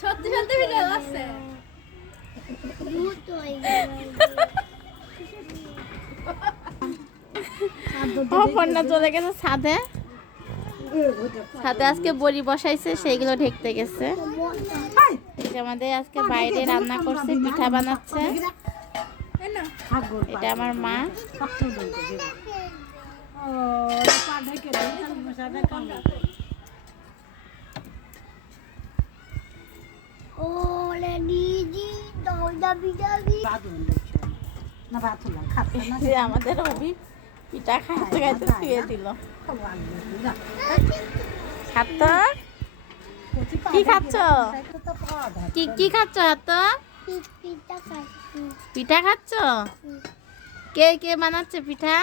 সত্যি সত্যি ভিডিও আছে। অপর্ণা চলে গেছে ছাদে। ছাদে আজকে বড়ি বসাইছে, সেইগুলো ঢেকতে গেছে। আমাদের আজকে বাইরে রান্না করছে, পিঠা বানাচ্ছে। এটা আমার মা। আমাদের অভি পিঠা খাইতে খাইতে শুয়ে দিল। খাত কি খাচ্ছ? কি কি খাচ্ছ? হাত পিঠা খাচ্ছ? কে কে বানাচ্ছে পিঠা?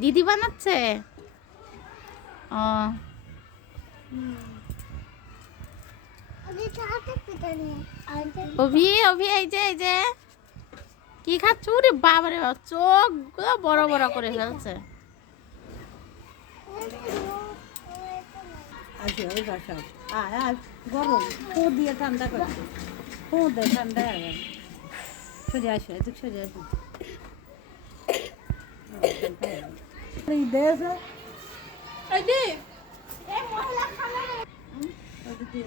দিদি বানাচ্ছে। ও অভি অভি এই যে কি খাচ্ছ? রে বাবারে, চোখ বড় বড় করে ফেলছে। গরম ফু দিয়ে ঠান্ডা করছে, ফু দিয়ে ঠান্ডা সরে আসো, এদিক সরে আসো।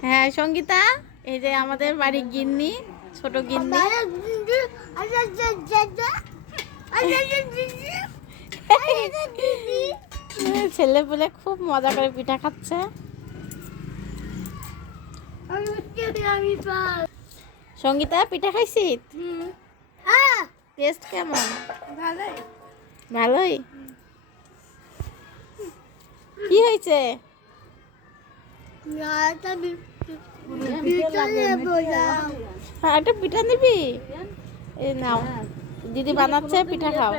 হ্যাঁ সঙ্গীতা, এই যে আমাদের বাড়ির গিন্নি, ছোট গিন্নি। ছেলে পেলে খুব মজা করে পিঠা খাচ্ছে। সঙ্গীতা পিঠা খাইছি, টেস্ট কেমন? ভালোই। কি হয়েছে? একটা পিঠা নিবি? এই নাও, দিদি বানাচ্ছে, পিঠা খাও।